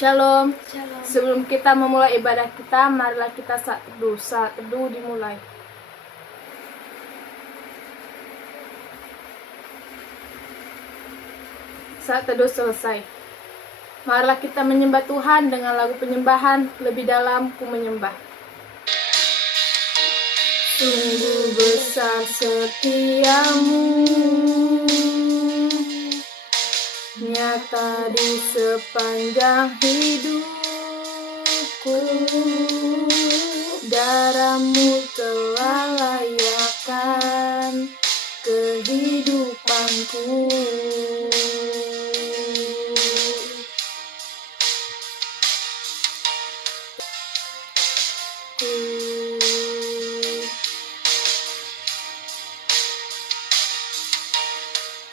Shalom. Shalom. Sebelum kita memulai ibadah kita, marilah kita saat teduh dimulai. Saat teduh selesai, marilah kita menyembah Tuhan dengan lagu penyembahan Lebih Dalam Ku Menyembah. Sungguh besar setiamu, nyata di sepanjang hidupku. Darahmu telah layakkan kehidupanku.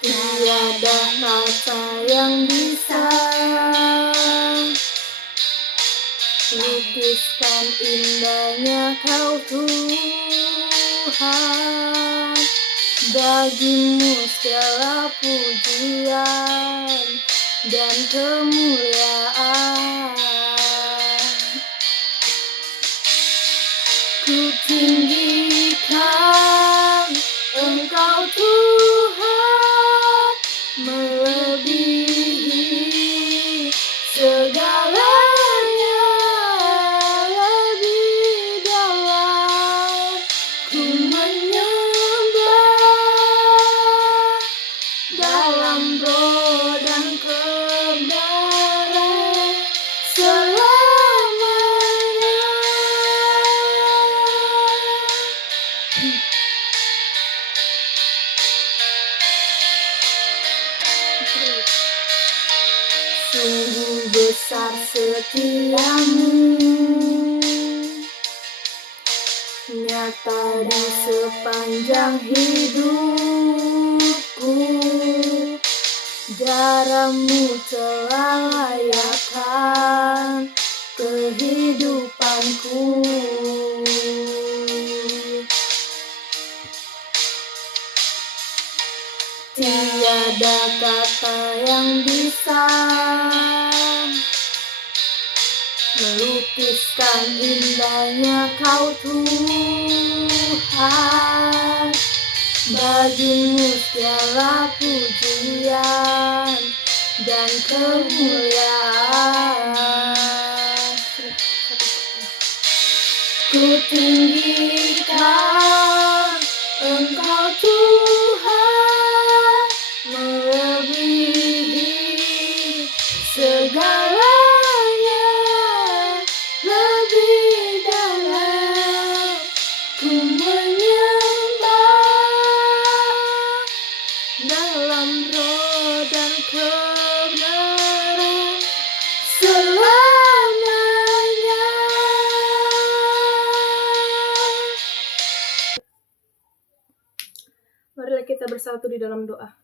Tiada kata yang bisa lukiskan indahnya Kau Tuhan. Bagimu segala pujian dan kemuliaan. Ku tinggikan Engkau Tuhan, melebihi segalanya. Lebih dalam ku menyembah, dalam roh dan kebenaran selamanya. Sungguh besar setiamu, nyata di sepanjang hidupku. Darahmu telah layakkan kehidupanku. Tiada kata yang bisa melukiskan indahnya Kau Tuhan. Bagimu segala pujian dan kemuliaan. Ku tinggikan Engkau Tuhan, melebihi segalanya. Lebih dalam ku menyembah, dalam roh dan kebenaran selamanya. Marilah kita bersatu di dalam doa.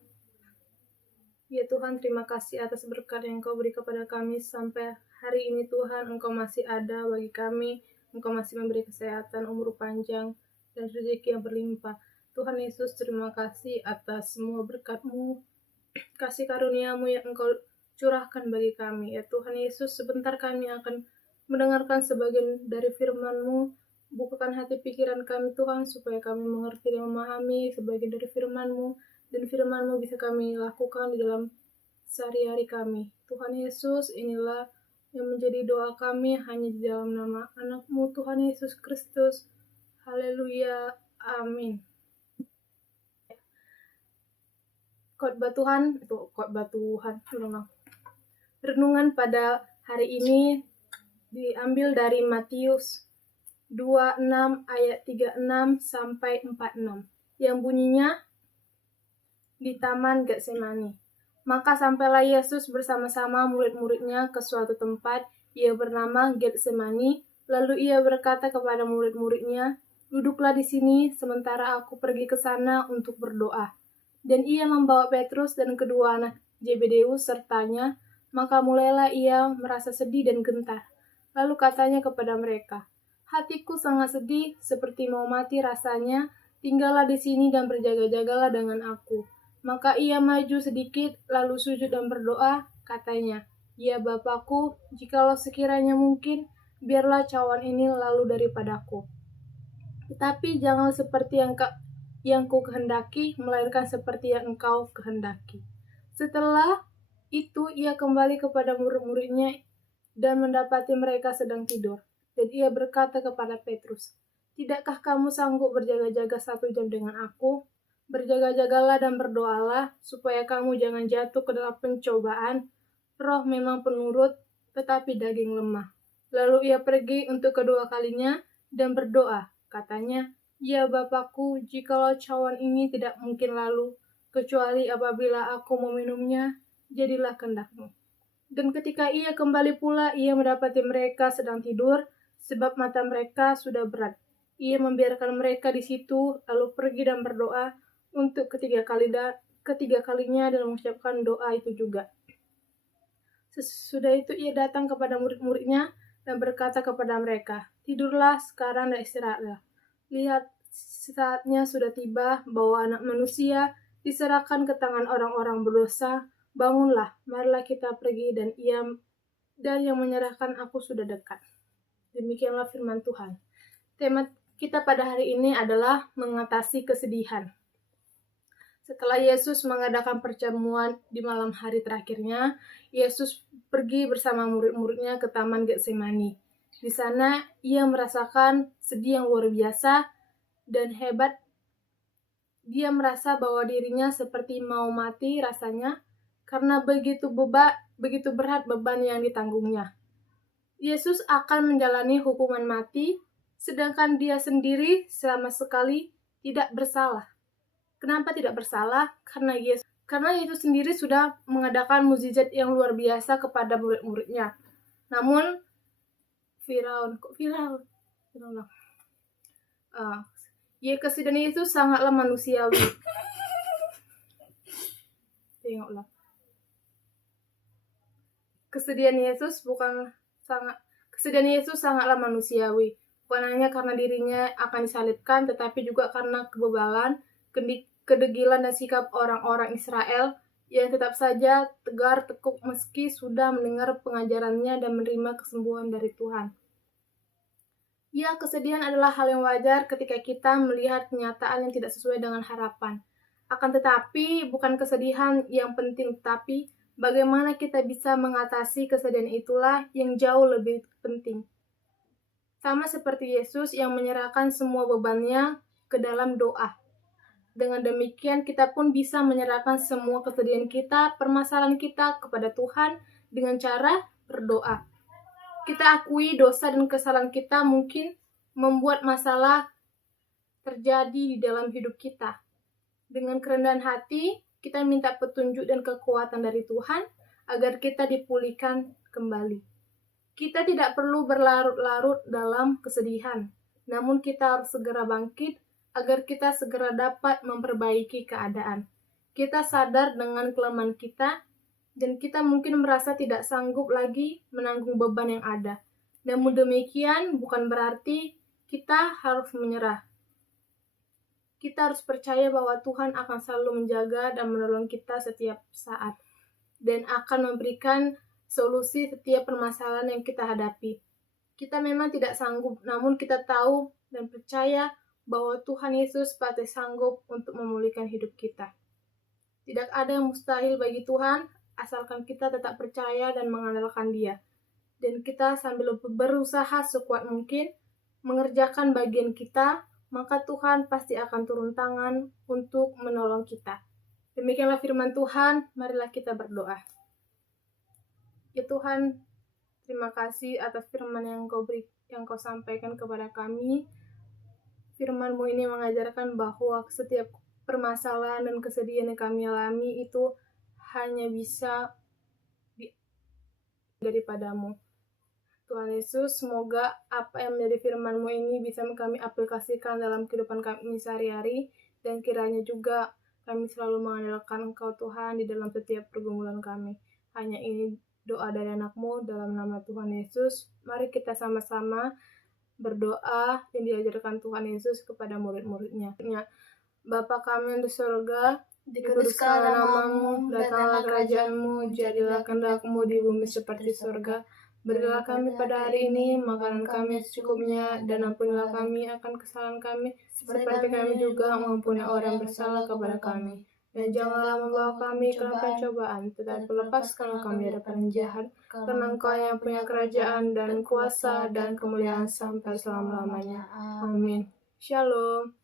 Ya Tuhan, terima kasih atas berkat yang Engkau beri kepada kami sampai hari ini. Tuhan, Engkau masih ada bagi kami. Engkau masih memberi kesehatan, umur panjang, dan rezeki yang berlimpah. Tuhan Yesus, terima kasih atas semua berkat-Mu, kasih karunia-Mu yang Engkau curahkan bagi kami. Ya Tuhan Yesus, sebentar kami akan mendengarkan sebagian dari firman-Mu. Bukakan hati pikiran kami Tuhan, supaya kami mengerti dan memahami sebagian dari firman-Mu, dan firman-Mu bisa kami lakukan di dalam sehari-hari kami. Tuhan Yesus, inilah yang menjadi doa kami hanya di dalam nama anak-Mu Tuhan Yesus Kristus. Haleluya, amin. Khotbah Tuhan, renungan pada hari ini diambil dari Matius 26 ayat 36 sampai 46, yang bunyinya, di Taman Getsemani. Maka sampailah Yesus bersama-sama murid-muridnya ke suatu tempat ia bernama Getsemani. Lalu ia berkata kepada murid-muridnya, "Duduklah di sini sementara aku pergi ke sana untuk berdoa." Dan ia membawa Petrus dan kedua anak Zebedeus sertanya, maka mulailah ia merasa sedih dan gentar. Lalu katanya kepada mereka, "Hatiku sangat sedih, seperti mau mati rasanya. Tinggallah di sini dan berjaga-jagalah dengan aku." Maka ia maju sedikit, lalu sujud dan berdoa, katanya, Ya Bapakku, jikalau sekiranya mungkin, biarlah cawan ini lalu daripadaku. Tetapi jangan seperti yang ku kehendaki, melainkan seperti yang engkau kehendaki. Setelah itu ia kembali kepada murid-muridnya dan mendapati mereka sedang tidur. Dan ia berkata kepada Petrus, "Tidakkah kamu sanggup berjaga-jaga 1 jam dengan aku? Berjaga-jagalah dan berdoalah, supaya kamu jangan jatuh ke dalam pencobaan. Roh memang penurut, tetapi daging lemah." Lalu ia pergi untuk kedua kalinya dan berdoa. Katanya, "Ya Bapakku, jikalau cawan ini tidak mungkin lalu, kecuali apabila aku meminumnya, jadilah kehendak-Mu." Dan ketika ia kembali pula, ia mendapati mereka sedang tidur, sebab mata mereka sudah berat. Ia membiarkan mereka di situ, lalu pergi dan berdoa untuk ketiga kalinya dan mengucapkan doa itu juga. Sesudah itu ia datang kepada murid-muridnya dan berkata kepada mereka, "Tidurlah sekarang dan istirahatlah. Lihat, saatnya sudah tiba bahwa Anak Manusia diserahkan ke tangan orang-orang berdosa. Bangunlah, marilah kita pergi dan yang menyerahkan aku sudah dekat." Demikianlah firman Tuhan. Tema kita pada hari ini adalah mengatasi kesedihan. Setelah Yesus mengadakan perjamuan di malam hari terakhirnya, Yesus pergi bersama murid-muridnya ke Taman Getsemani. Di sana ia merasakan sedih yang luar biasa dan hebat. Dia merasa bahwa dirinya seperti mau mati rasanya karena begitu berat beban yang ditanggungnya. Yesus akan menjalani hukuman mati, sedangkan dia sendiri sama sekali tidak bersalah. Kenapa tidak bersalah? Karena Yesus sendiri sudah mengadakan mukjizat yang luar biasa kepada murid-muridnya. Namun Firaun, kesedihan itu sangatlah manusiawi. Tengoklah. Kesedihan Yesus sangatlah manusiawi. Bukan hanya karena dirinya akan disalibkan, tetapi juga karena kebebalan, kedegilan dan sikap orang-orang Israel yang tetap saja tegar tekuk meski sudah mendengar pengajarannya dan menerima kesembuhan dari Tuhan. Ya, kesedihan adalah hal yang wajar ketika kita melihat kenyataan yang tidak sesuai dengan harapan. Akan tetapi, bukan kesedihan yang penting, tetapi bagaimana kita bisa mengatasi kesedihan itulah yang jauh lebih penting. Sama seperti Yesus yang menyerahkan semua bebannya ke dalam doa. Dengan demikian, kita pun bisa menyerahkan semua kesedihan kita, permasalahan kita kepada Tuhan dengan cara berdoa. Kita akui dosa dan kesalahan kita mungkin membuat masalah terjadi di dalam hidup kita. Dengan kerendahan hati, kita minta petunjuk dan kekuatan dari Tuhan agar kita dipulihkan kembali. Kita tidak perlu berlarut-larut dalam kesedihan, namun kita harus segera bangkit agar kita segera dapat memperbaiki keadaan. Kita sadar dengan kelemahan kita, dan kita mungkin merasa tidak sanggup lagi menanggung beban yang ada. Namun demikian bukan berarti kita harus menyerah. Kita harus percaya bahwa Tuhan akan selalu menjaga dan menolong kita setiap saat, dan akan memberikan solusi setiap permasalahan yang kita hadapi. Kita memang tidak sanggup, namun kita tahu dan percaya bahwa Tuhan Yesus pasti sanggup untuk memulihkan hidup kita. Tidak ada yang mustahil bagi Tuhan, asalkan kita tetap percaya dan mengandalkan Dia. Dan kita sambil berusaha sekuat mungkin mengerjakan bagian kita, maka Tuhan pasti akan turun tangan untuk menolong kita. Demikianlah firman Tuhan, marilah kita berdoa. Ya Tuhan, terima kasih atas firman yang Kau sampaikan kepada kami. Firman-Mu ini mengajarkan bahwa setiap permasalahan dan kesedihan yang kami alami itu hanya bisa daripada-Mu. Tuhan Yesus, semoga apa yang menjadi firman-Mu ini bisa kami aplikasikan dalam kehidupan kami sehari-hari, dan kiranya juga kami selalu mengandalkan Engkau Tuhan di dalam setiap pergumulan kami. Hanya ini doa dari anak-Mu dalam nama Tuhan Yesus. Mari kita sama-sama berdoa yang diajarkan Tuhan Yesus kepada murid-muridnya. Bapa kami yang di surga, Dikuduskanlah namamu, datanglah kerajaanmu, jadilah kehendak-Mu di bumi seperti surga. Berilah kami pada hari ini makanan kami secukupnya, dan ampunilah kami akan kesalahan kami, seperti kami juga mengampuni orang yang bersalah kepada kami. Dan janganlah membawa kami ke dalam pencobaan, tetapi lepaskanlah kami dari yang jahat, karena Engkau yang punya kerajaan dan kuasa dan kemuliaan sampai selama-lamanya. Amin. Shalom.